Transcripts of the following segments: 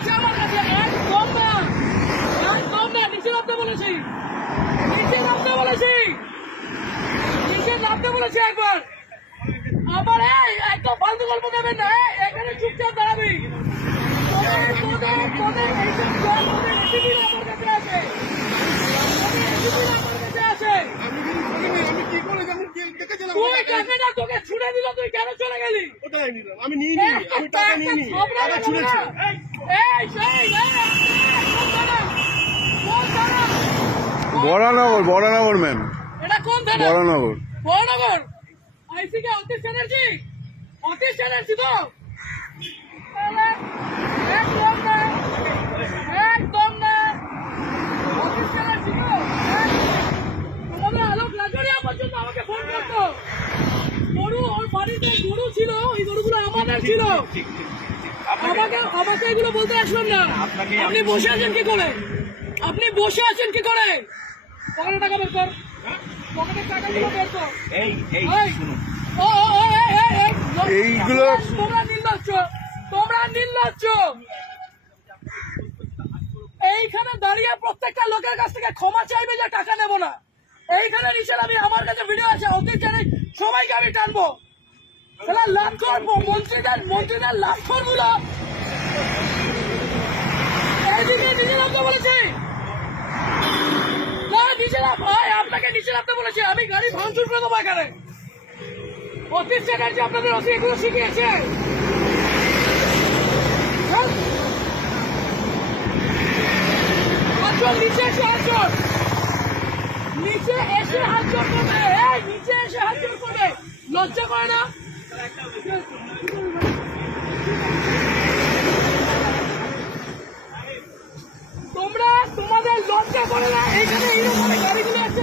আছে আমার কাছে একদম না একদম না নিচে নামতে বলেছি। নিচে নামতে বলেছি। নিচে নামতে বলেছি একবার। আমার একদম ফালতু গল্প দেবেন না? এখানে চুপচাপ দাঁড়াবি। তোকে ছুড়ে দিল তুই কেন চলে গেলি। আমি নিইনি, আমি টাকা নিইনি, টাকা ছুঁড়েছি। বরানগর বরানগর ম্যাম। এটা কোন থানা বরানগর। বড়নগর আইসি কে অতীশ ব্যানার্জি? অতীশ ব্যানার্জি তো? তাহলে একদম না একদম না। অতীশ ব্যানার্জি তো? তোমাদের আলোক লাজরিয়া পর্যন্ত আমাকে ফোন করতো। গরু ওর বাড়িতে গরু ছিল ওই গরুগুলো আমাদের ছিল। আমাকে আমাকে এগুলো বলতে আসবেন না। আপনি বসে আছেন কি করে? আপনি বসে আছেন কি করে? পকেটে টাকা বের কর। পকেটের টাকাগুলো বের কর। এই এই এই, শুনুন। ও, ও, ও, এই, এই, এই, এইগুলো- তোমরা- তোমরা নির্লজ্জ। তোমরা নির্লজ্জ। এইখানে দাঁড়িয়ে প্রত্যেকটা লোকের কাছ থেকে ক্ষমা চাইবে যে টাকা নেব না। এইখানে নিচে আমি আমার কাছে ভিডিও আছে অতীত জানি সবাইকে আমি টানবো। তাহলে লাভ করব মন্ত্রীদের মন্ত্রীদের লাভ নিচে না নিচে এসে নিচে এসে লজ্জা করে না তোমরা তোমাদের লজ্জা করে না এইখানে এইরকম গাড়িগুলো আছে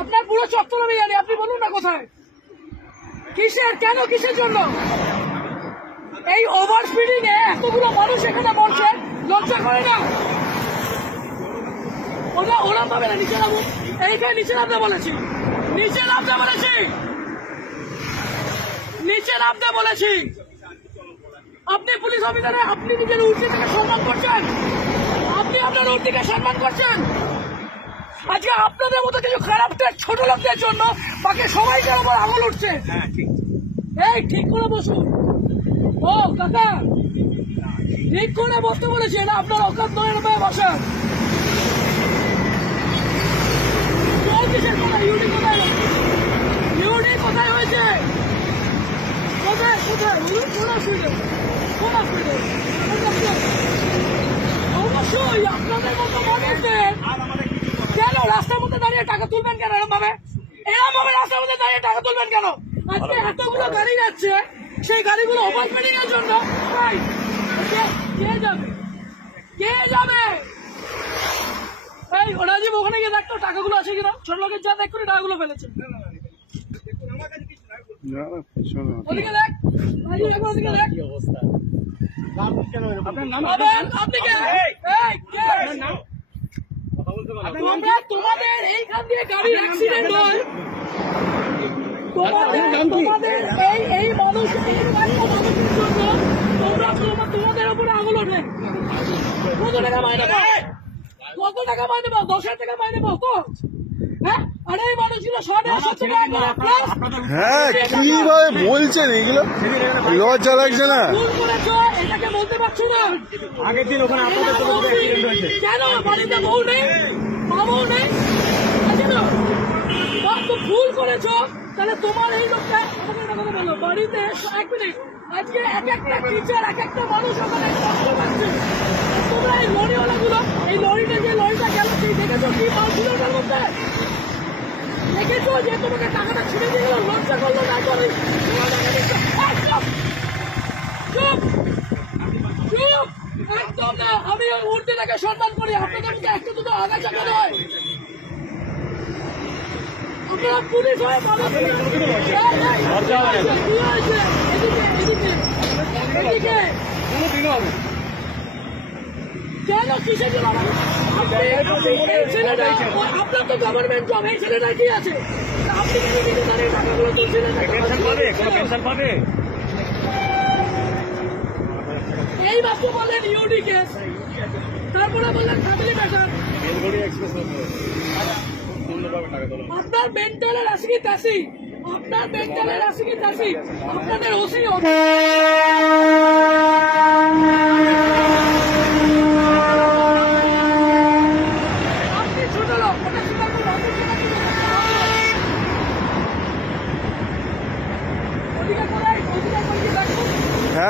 আপনার পুরো চত্বর আমি জানি। আপনি বলুন না কোথায়? কিসের? কেন? কিসের জন্য? এই ওভার স্পিডিং এ এতগুলো মানুষ এখানে বলছে লজ্জা করে না? ওরা ওরা পাবে না, নিচে নামো এইখানে নিচে নামতে বলেছি। নিচে নামতে বলেছি। নিচে নামতে বলেছি। আপনি পুলিশ অফিসারে, আপনি নিজের উর্দি থেকে সম্মান করছেন? আপনার উর্দিকে সম্মান করছেন? আজকে আপনাদের মতো কিছু খারাপ ছোট লোকদের জন্য বাকি সবাইকে ওপর আঙুল উঠছে। হ্যাঁ ঠিক। এই ঠিক করে বসুন। ও কাকা ঠিক করে বসতে বলেছি এটা আপনার অকাত নয় রূপে বসেন। কিসের কোথায় ইউডি কোথায় হয়েছে? কোথায় কোথায়? কোন অসুবিধা কোন অসুবিধা অবশ্যই আপনাদের মতো মানুষদের? কেন? রাস্তার মধ্যে দাঁড়িয়ে টাকা তুলবেন কেন এরকম ভাবে এরকম ভাবে রাস্তার মধ্যে দাঁড়িয়ে টাকা তুলবেন কেন? আজকে এতগুলো গাড়ি যাচ্ছে সেই গাড়িগুলো ওভারস্পিডিং এর জন্য। কে- কে যাবে? কে যাবে? এই রাজীব ওখানে গিয়ে দেখতো টাকাগুলো আছে কিনা? ছোট লোকের যা দেখ করে টাকাগুলো ফেলেছে। ওদিকে দেখ। ওদিকে দেখ। তোমাদের এইখান দিয়ে গাড়ি অ্যাক্সিডেন্ট হয়। তোমাদের তোমাদের এই এই মানুষ মানুষের জন্য তোমরা তোমরা তোমাদের উপরে আঙুল ওঠে। কত টাকা মাইনে পাও? কত টাকা মাইনে পাও? দশ হাজার টাকা মাইনে পাও? তো হ্যাঁ? আরে এই মানুষগুলো টাকা হ্যাঁ কীভাবে বলছেন এগুলো? লজ্জা লাগছে না? এটাকে বলতে পারছ না। আগের দিন ওখানে আপনাদের তো অ্যাক্সিডেন্ট হয়েছে। কেন? বাড়িতে বউ নেই? মা বউ নেই? বা তো ভুল করেছ। তাহলে তোমার এই লোকটা কথা বাড়িতে এক মিনিট। আজকে এক একটা টিচার এক একটা মানুষ ওখানে কষ্ট পাচ্ছে তোমরা এই লরিওয়ালাগুলো এই লরিটা যে লরিটা গেল সেই দেখেছ কি মাল ছিল ওটার মধ্যে? দেখেছ যে তোমাকে টাকাটা ছিঁড়ে দিয়ে গেল লজ্জা করল না করে চুপ চুপ ওই মূর্তিটাকে সম্মান করি। আপনাদের মধ্যে একটা দুটো আগাছা কেন হয় আপনারা পুলিশ হয়ে এই, এই। কেন কিসের জন্য এই ছেলেটা, আপনার তো গভর্নমেন্ট জব এই ছেলেটা কি আছে? আপনি কেন টাকাগুলো পেনশন পাবে কোনো পেনশন পাবে? এই মাত্র বললেন ইউডি কেস তারপরে বললেন ফ্যামিলি ম্যাটার। আপনার মেন্টালের আসি কি তাসি আপনার মেন্টালের আসি কি তাসি আপনাদের ওসি আপনি ছোট লোক ওটা ছোট লোক, আপনি ছোট লোক। ওদিকে কোথায়? ওদিকে ওদিকে দেখুন। হ্যাঁ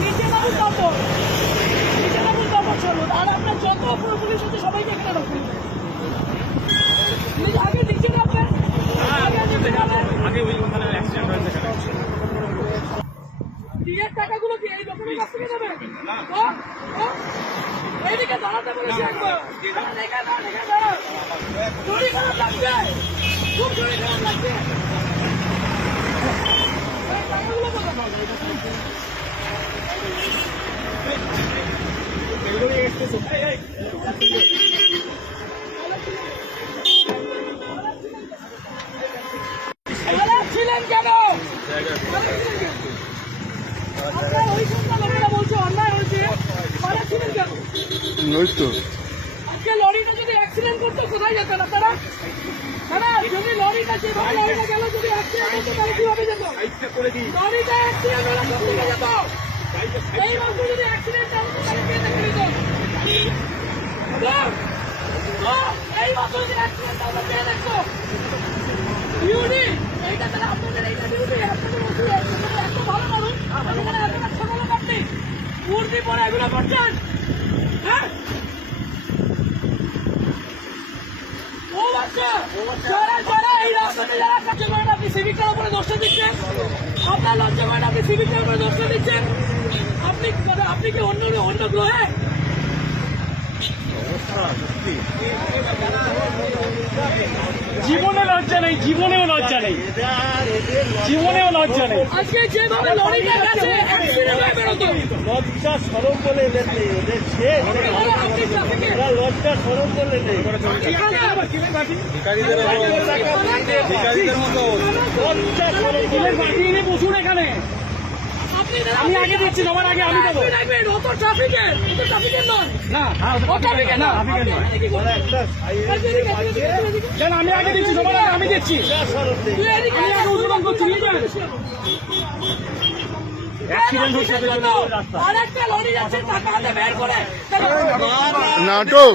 নিচে নামুন তারপর। নিচে নামুন তারপর চলুন। আর আপনার যত পুলিশ আছে সবাইকে এখানে রাখুন নিচে- আগে নিচে নামবেন আগে নিচে নামবেন আগে ওই ওখানে অ্যাক্সিডেন্ট হয়েছে বিয়ের টাকাগুলো কি এই লোকের কাছ থেকে নেবে হ্যাঁ? হ্যাঁ? এইদিকে দাঁড়াতে বলেছি একবার দাঁড়ান, এখানে দাঁড়ান, এখানে দাঁড়ান। শরীর খারাপ লাগছে খুব শরীর খারাপ লাগছে এই টাকাগুলো কোথায়? ভালো ছিলেন কেন ভালো ছিলেন কেন? আপনার ওই সন্ধ্যা লোকেরা বলছে অন্যায় হয়েছে ভালো ছিলেন কেন ওই তো? আজকে লরিটা যদি অ্যাক্সিডেন্ট করতো, কোথায় যেতেন আপনারা দাদা যদি লরিটা যেভাবে লরিটা গেল, যদি অ্যাক্সিডেন্ট করতো তাহলে কীভাবে যেত? লরিটা অ্যাক্সিডেন্ট হলে দিকে যেত? এই মাত্র যদি অ্যাক্সিডেন্ট হতো তাহলে কে দেখে নিত? এই মাত্র যদি অ্যাক্সিডেন্ট হতো কে দেখতো? ইউনি এইটা তাহলে আপনাদের এইটা ডিউটি আপনাদের ওষুধ মানুষ মূর্তি পরে এগুলো করছেন? আপনার লজ্জা করেন আপনি সিভিকটার উপরে দোষটা দিচ্ছেন? আপনি আপনি কি অন্য অন্য গ্রহে? জীবনে লজ্জা নেই জীবনেও লজ্জা নেই জীবনেও লজ্জা নেই হয়ে লজ্জা সরম বলে এদের নেই ওদের লজ্জা সরম বলে নেই লজ্জা সরম বলে নেই। বসুন এখানে আমি আগে দিচ্ছি সবার আগে আমি দেবো রাখবেন ট্রাফিকের ও ট্রাফিকের নয় না ট্রাফিকের না আমি কেন আগে দিচ্ছি আগে আমি দিচ্ছি আমি আগে উদ্বোধন করছি নাটক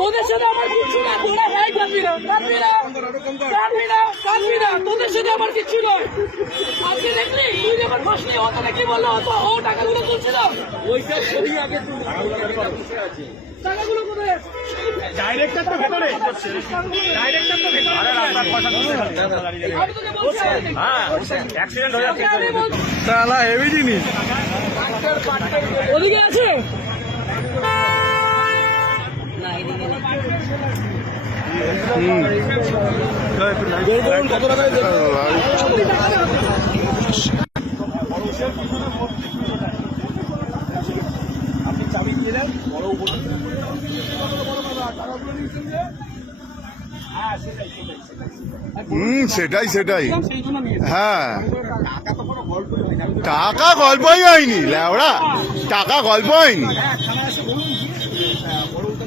তোদের সাথে আমার কিছু না তোরা ভাই কাঁদবি না কাঁদবি না কাঁদবি না কাঁদবি না তোদের সাথে আমার কিছু নয়। আজকে দেখলি? তুই যখন বসলি ও তোকে কি বলল? ও তো ও টাকাগুলো তুলছিল? টাকাগুলো কোথায়? আছে? ডাইরেক্টর তো ভেতরে। ডাইরেক্টর তো ভেতরে। আরে রাস্তার পয়সা আপনি চাবি বড় হুম সেটাই সেটাই। হ্যাঁ। টাকা গল্পই হয়নি ল্যাওড়া। টাকা গল্প হয়নি।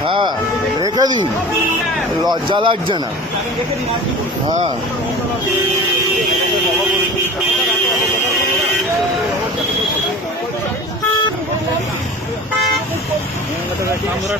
হ্যাঁ রেখে দিন। লজ্জা লাগছে না। হ্যাঁ। আমরা